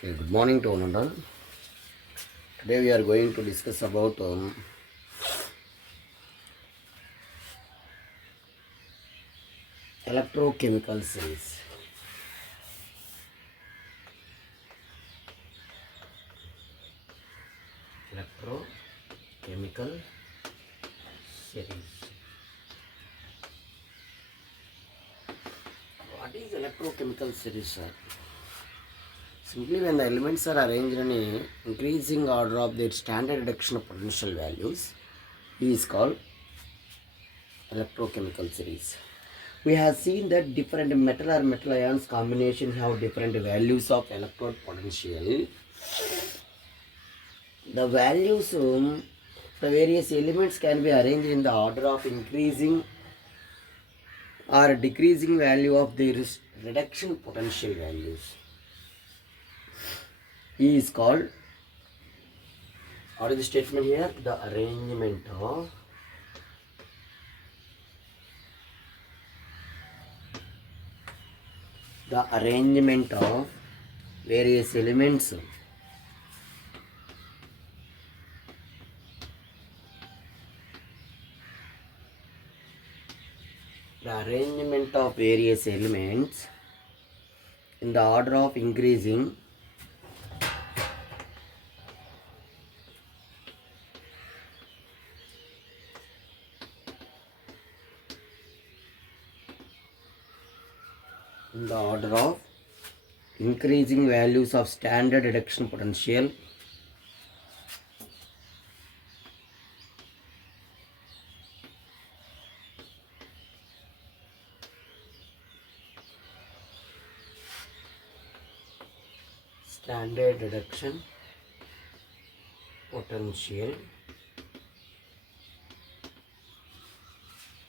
Okay, good morning to one and all. Today we are going to discuss about electrochemical series. Electrochemical series. What is electrochemical series, sir? Simply when the elements are arranged in a increasing order of their standard reduction potential values, it is called electrochemical series. We have seen that different metal or metal ions combinations have different values of electrode potential. The values the various elements can be arranged in the order of increasing or decreasing value of their reduction potential values. E is called, what is the statement here? The arrangement of various elements in the order of increasing values of standard reduction potential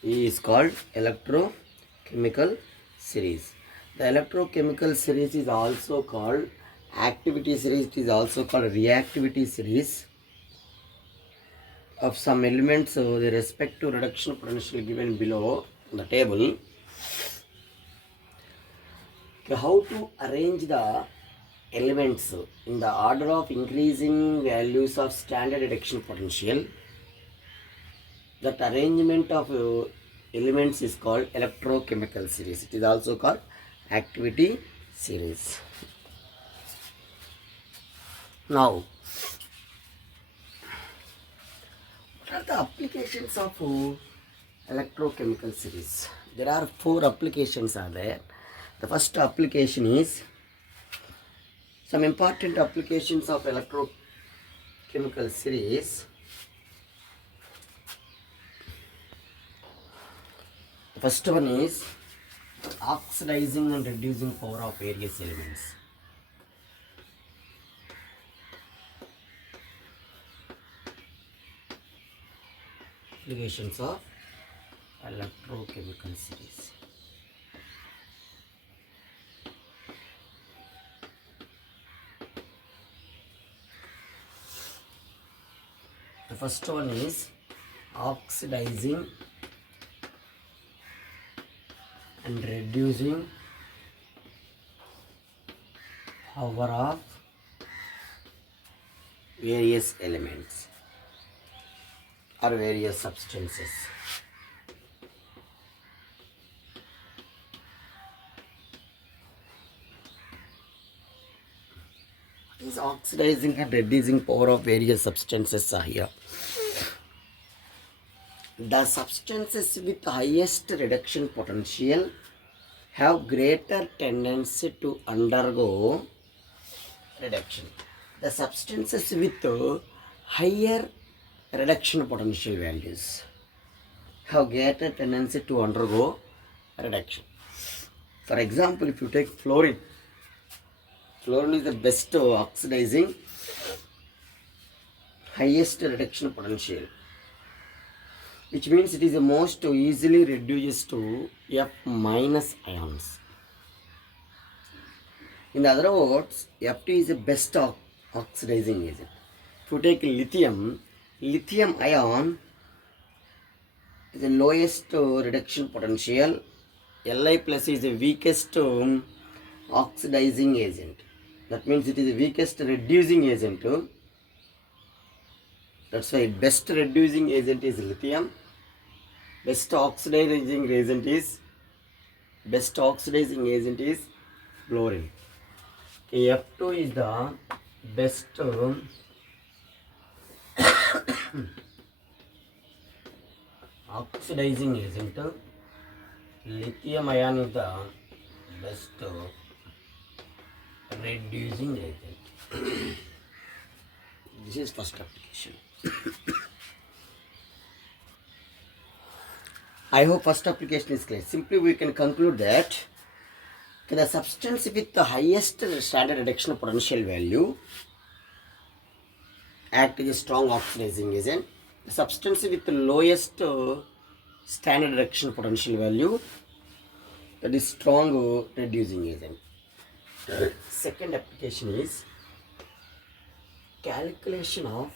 is called electrochemical series. The electrochemical series is also called activity series. It is also called reactivity series of some elements with respect to reduction potential given below on the table. Okay, how to arrange the elements in the order of increasing values of standard reduction potential. That arrangement of elements is called electrochemical series. It is also called activity series. Now, what are the applications of electrochemical series? There are 4 applications are there. The first application is some important applications of electrochemical series. The first one is oxidizing and reducing power of various elements. Applications of electrochemical series. The first one is oxidizing and reducing power of various elements or various substances. Is oxidizing and reducing power of various substances are here. The substances with highest reduction potential have greater tendency to undergo reduction. The substances with higher reduction potential values have greater tendency to undergo reduction. For example, if you take fluorine is the best oxidizing, highest reduction potential, which means it is the most easily reduced to F minus ions. In other words, Ft is the best oxidizing agent. If you take lithium ion is the lowest reduction potential. Li plus is the weakest oxidizing agent. That means it is the weakest reducing agent. That's why best reducing agent is lithium. Best oxidizing agent is fluorine. Okay, F2 is the best oxidizing agent. Lithium ion is the best reducing agent. This is first application. I hope first application is clear. Simply we can conclude that the substance with the highest standard reduction potential value act as a strong oxidizing agent. The substance with the lowest standard reduction potential value, that is strong reducing agent. Second application is calculation of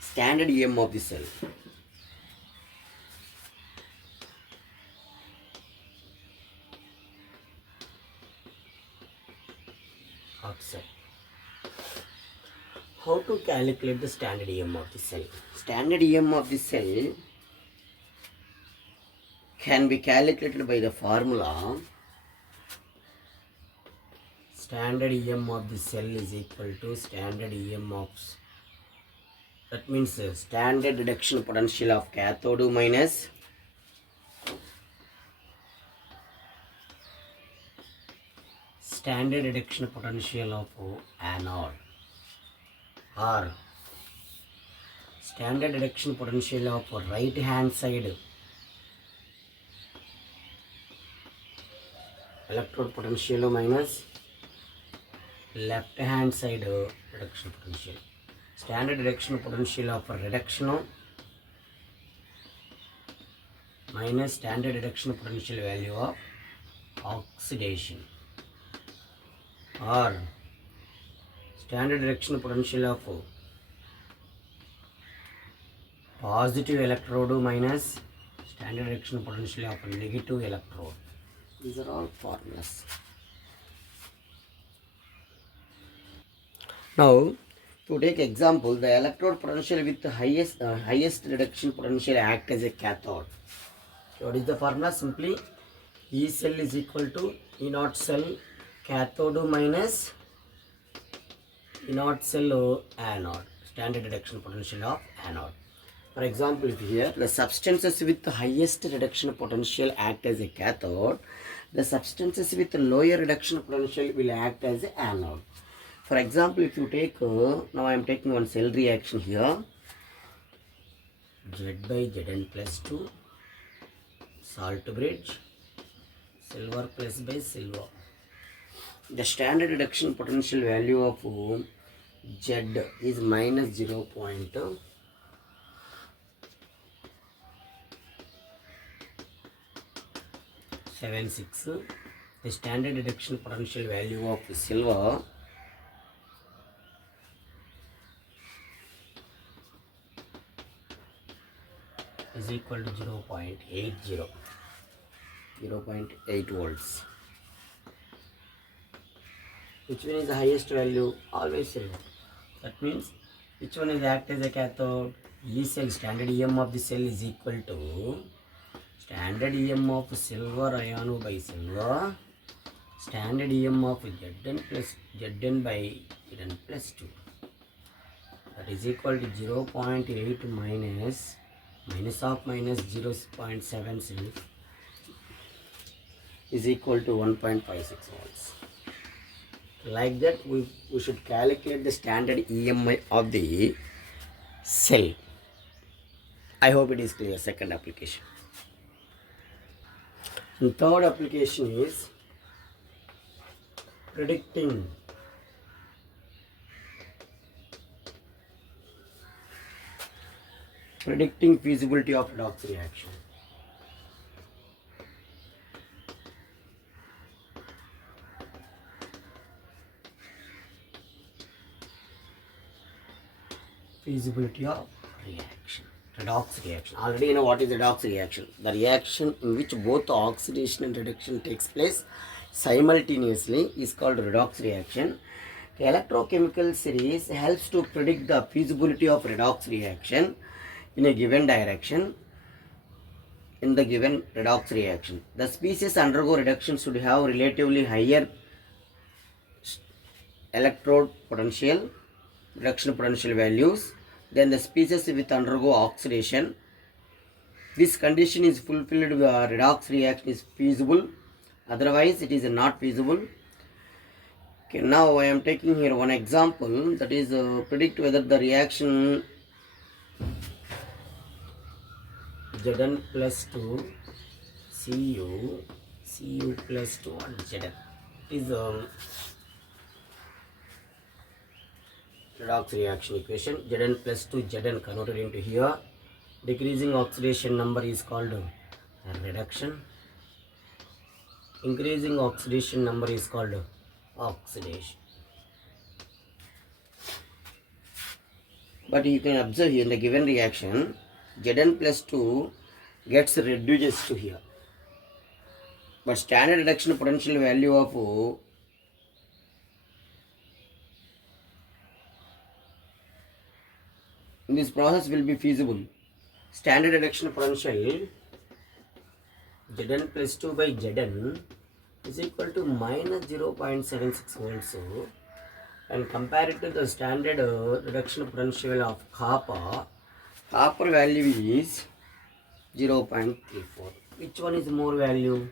standard EM of the cell. Oxide. How to calculate the standard EM of the cell? Standard EM of the cell can be calculated by the formula standard EM of the cell is equal to standard EM of, that means standard reduction potential of cathode minus standard reduction potential of anode, or standard reduction potential of right hand side electrode potential minus left hand side reduction potential. Standard reduction potential of reduction minus standard reduction potential value of oxidation, or standard reduction potential of positive electrode minus standard reduction potential of negative electrode. These are all formulas. Now, to take example, the electrode potential with the highest reduction potential act as a cathode. So what is the formula? Simply E cell is equal to E naught cell cathode minus E naught cell anode, standard reduction potential of anode. For example, if here the substances with the highest reduction potential act as a cathode, the substances with the lower reduction potential will act as an anode. For example, if you take, now I am taking one cell reaction here, Z by Zn plus 2, salt bridge, silver plus by silver. The standard reduction potential value of Z is minus 0.76. The standard reduction potential value of silver is equal to 0.80, 0.8 volts. Which one is the highest value? Always silver. That means which one is act as a cathode? E cell, standard EM of the cell is equal to standard EM of silver ion by silver, standard EM of Zn plus Zn by Zn plus 2. That is equal to 0.8 minus of minus 0.76 is equal to 1.56 volts. Like that, we should calculate the standard EMI of the cell. I hope it is clear. Second application. And third application is predicting feasibility of redox reaction. Feasibility of reaction. Redox reaction. Already you know what is redox reaction. The reaction in which both oxidation and reduction takes place simultaneously is called redox reaction. The electrochemical series helps to predict the feasibility of redox reaction in a given direction in the given redox reaction. The species undergo reduction should have relatively higher electrode potential, reduction potential values than the species with undergo oxidation. This condition is fulfilled when redox reaction is feasible, otherwise it is not feasible. Okay, now I am taking here one example, that is predict whether the reaction Zn plus 2 Cu plus 2 and Zn is redox reaction equation. Zn plus 2 Zn converted into here. Decreasing oxidation number is called reduction. Increasing oxidation number is called oxidation. But you can observe here in the given reaction, Zn plus 2 gets reduced to here. But standard reduction potential value of in this process will be feasible. Standard reduction potential Zn plus 2 by Zn is equal to minus 0.76 volts. And compared to the standard reduction potential of copper value is 0.34. Which one is more value?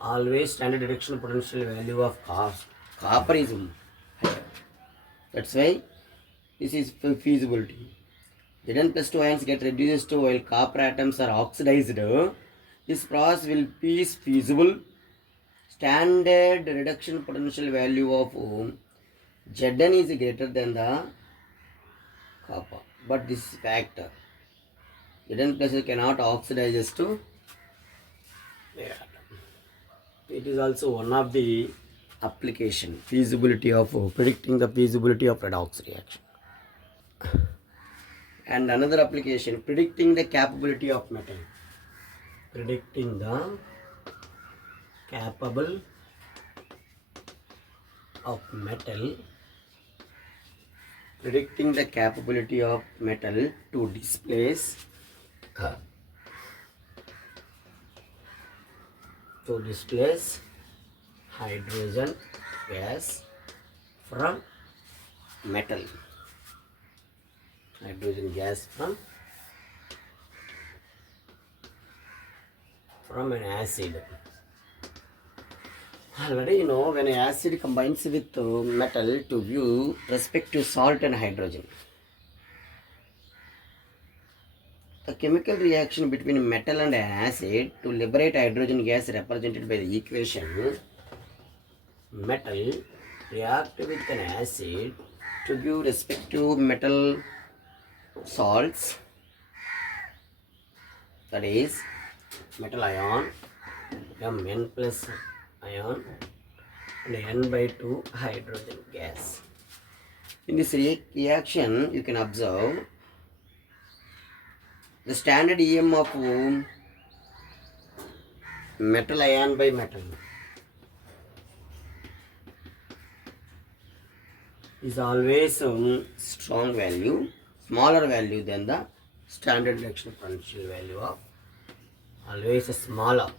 Always standard reduction potential value of copper is higher. That's why this is feasibility. Zn plus 2 ions get reduced to while copper atoms are oxidized. This process will be feasible. Standard reduction potential value of Zn is greater than the copper. But this factor, Zn plus cannot oxidize to the atom. It is also one of the application, feasibility of predicting the feasibility of redox reaction. And another application, predicting the capability of metal. Predicting the capable of metal. Predicting the capability of metal to displace hydrogen gas from metal. Hydrogen gas from an acid. Already you know, when an acid combines with metal to view respective salt and hydrogen, the chemical reaction between metal and an acid to liberate hydrogen gas represented by the equation metal react with an acid to view respective metal salts, that is metal ion Mn plus ion and N by 2 hydrogen gas. In this reaction you can observe the standard EM of metal ion by metal is always strong value, smaller value than the standard reduction potential value of, always smaller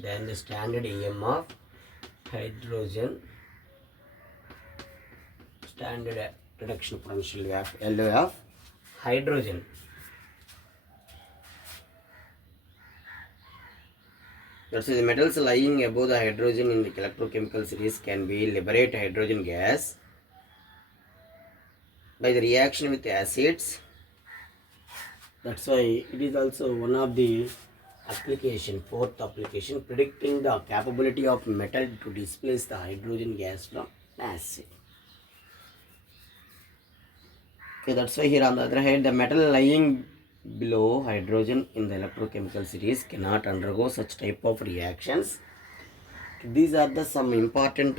than the standard EM of hydrogen, standard reduction potential value of hydrogen. That's why the metals lying above the hydrogen in the electrochemical series can be liberate hydrogen gas by the reaction with acids. That's why it is also one of the application, fourth application, predicting the capability of metal to displace the hydrogen gas from acid. Okay, that's why here on the other hand, the metal lying below hydrogen in the electrochemical series cannot undergo such type of reactions. These are the some important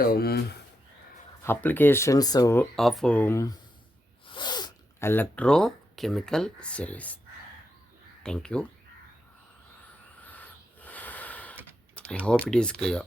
applications of electrochemical series. Thank you. I hope it is clear.